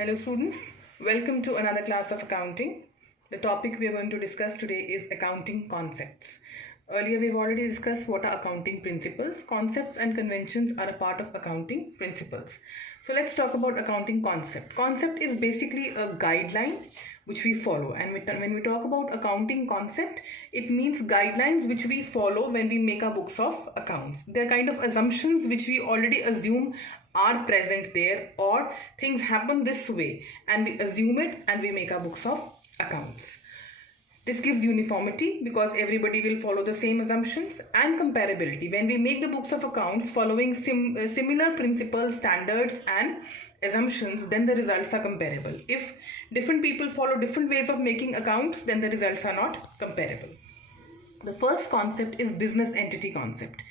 Hello students, welcome to another class of accounting. The topic we are going to discuss today is accounting concepts. Earlier we've already discussed what are accounting principles. Concepts and conventions are a part of accounting principles. So let's talk about accounting concept. Concept is basically a guideline which we follow, and when we talk about accounting concept, it means guidelines which we follow when we make our books of accounts. They're kind of assumptions which we already assume are present there, or things happen this way and we assume it and we make our books of accounts. This gives uniformity because everybody will follow the same assumptions, and comparability. When we make the books of accounts following similar principles, standards and assumptions, then the results are comparable. If different people follow different ways of making accounts, then the results are not comparable. The first concept is business entity concept.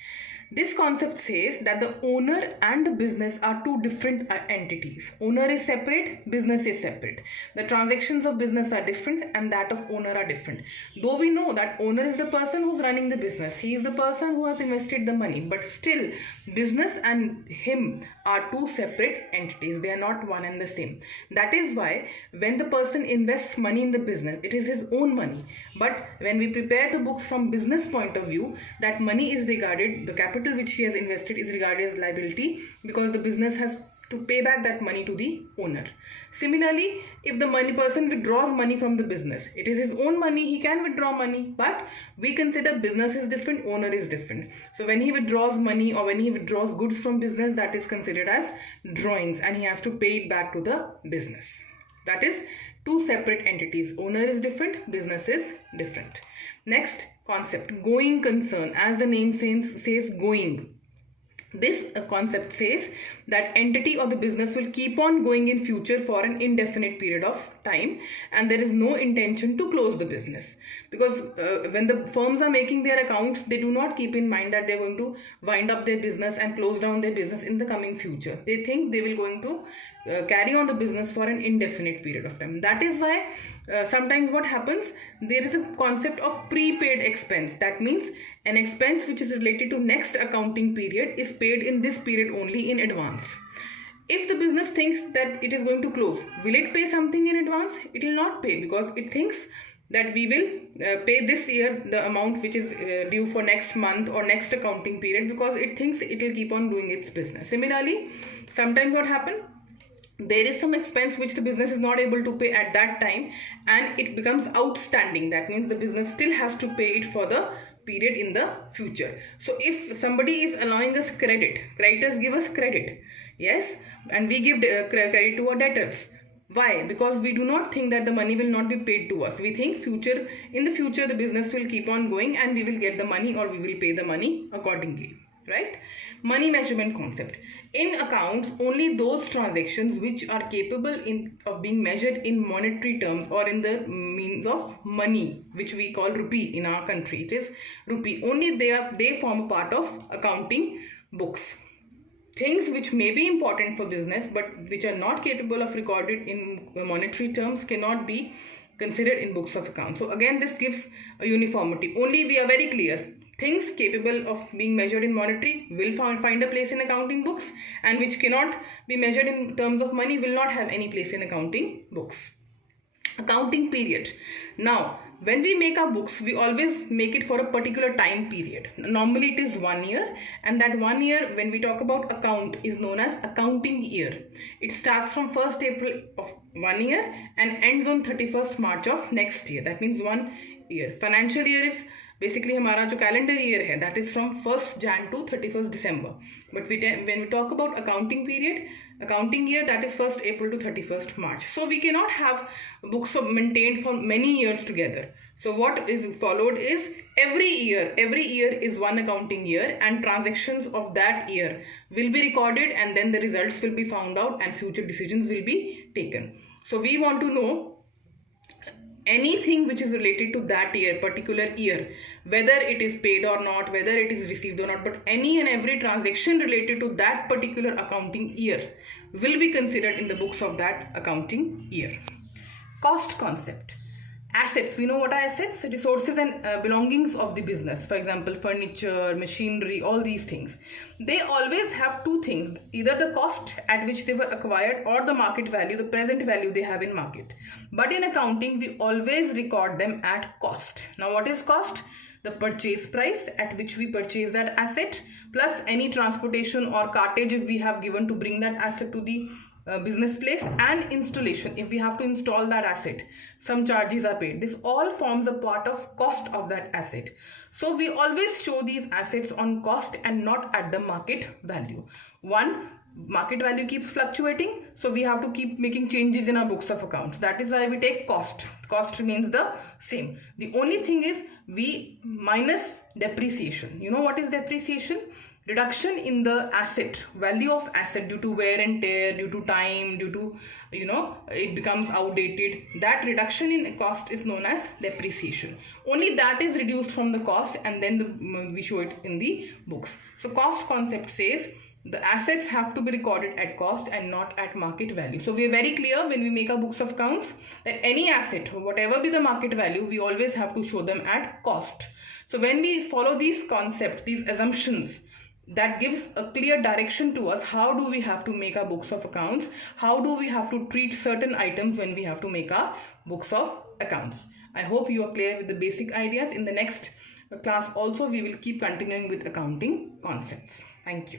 This concept says that the owner and the business are two different entities. Owner is separate, business is separate. The transactions of business are different and that of owner are different. Though we know that owner is the person who's running the business, he is the person who has invested the money, but still business and him are two separate entities. They are not one and the same. That is why when the person invests money in the business, it is his own money. But when we prepare the books from business point of view, that money is regarded, the capital which he has invested is regarded as liability, because the business has to pay back that money to the owner. Similarly, if the person withdraws money from the business, it is his own money, he can withdraw money, but we consider business is different, owner is different. So when he withdraws money or when he withdraws goods from business, that is considered as drawings and he has to pay it back to the business. That is two separate entities. Owner is different, business is different. Next concept, going concern. As the name says going. This concept says that entity or the business will keep on going in future for an indefinite period of time, and there is no intention to close the business, because when the firms are making their accounts, they do not keep in mind that they're going to wind up their business and close down their business in the coming future. They think they will going to carry on the business for an indefinite period of time. That is why sometimes what happens, there is a concept of prepaid expense. That means an expense which is related to next accounting period is paid in this period only in advance. If the business thinks that it is going to close, will it pay something in advance? It will not pay, because it thinks that we will pay this year the amount which is due for next month or next accounting period, because it thinks it will keep on doing its business. Similarly, sometimes what happens, there is some expense which the business is not able to pay at that time and it becomes outstanding. That means the business still has to pay it for the period in the future. So if somebody is allowing us credit, creditors give us credit, yes, and we give credit to our debtors. Why? Because we do not think that the money will not be paid to us. We think in the future the business will keep on going and we will get the money, or we will pay the money accordingly, right? Money measurement concept. In accounts, only those transactions which are capable of being measured in monetary terms or in the means of money, which we call rupee in our country. It is rupee. Only they form a part of accounting books. Things which may be important for business but which are not capable of recorded in monetary terms cannot be considered in books of accounts. So again, this gives a uniformity. Only we are very clear. Things capable of being measured in monetary will find a place in accounting books, and which cannot be measured in terms of money will not have any place in accounting books. Accounting period. Now, when we make our books, we always make it for a particular time period. Normally it is 1 year, and that 1 year, when we talk about account, is known as accounting year. It starts from 1st April of 1 year and ends on 31st March of next year. That means 1 year. Financial year is basically हमारा जो calendar year है, that is from 1st Jan to 31st December. But when we talk about accounting period, accounting year, that is 1st April to 31st March. So we cannot have books maintained for many years together. So what is followed is every year is one accounting year, and transactions of that year will be recorded, and then the results will be found out and future decisions will be taken. So we want to know anything which is related to that particular year, whether it is paid or not, whether it is received or not, but any and every transaction related to that particular accounting year will be considered in the books of that accounting year. Cost concept. Assets, we know what are assets, resources and belongings of the business. For example, furniture, machinery, all these things, they always have two things: either the cost at which they were acquired or the market value, the present value they have in market. But in accounting, we always record them at cost. Now what is cost? The purchase price at which we purchase that asset, plus any transportation or cartage if we have given to bring that asset to the business place, and installation if we have to install that asset, some charges are paid. This all forms a part of cost of that asset. So we always show these assets on cost and not at the market value. One, market value keeps fluctuating, so we have to keep making changes in our books of accounts. That is why we take cost. Cost remains the same. The only thing is we minus depreciation. You know what is depreciation? Reduction in the asset, value of asset due to wear and tear, due to time, due to, it becomes outdated. That reduction in cost is known as depreciation. Only that is reduced from the cost, and then we show it in the books. So cost concept says the assets have to be recorded at cost and not at market value. So we are very clear when we make our books of accounts that any asset, whatever be the market value, we always have to show them at cost. So when we follow these concepts, these assumptions, that gives a clear direction to us. How do we have to make our books of accounts? How do we have to treat certain items when we have to make our books of accounts? I hope you are clear with the basic ideas. In the next class also, we will keep continuing with accounting concepts. Thank you.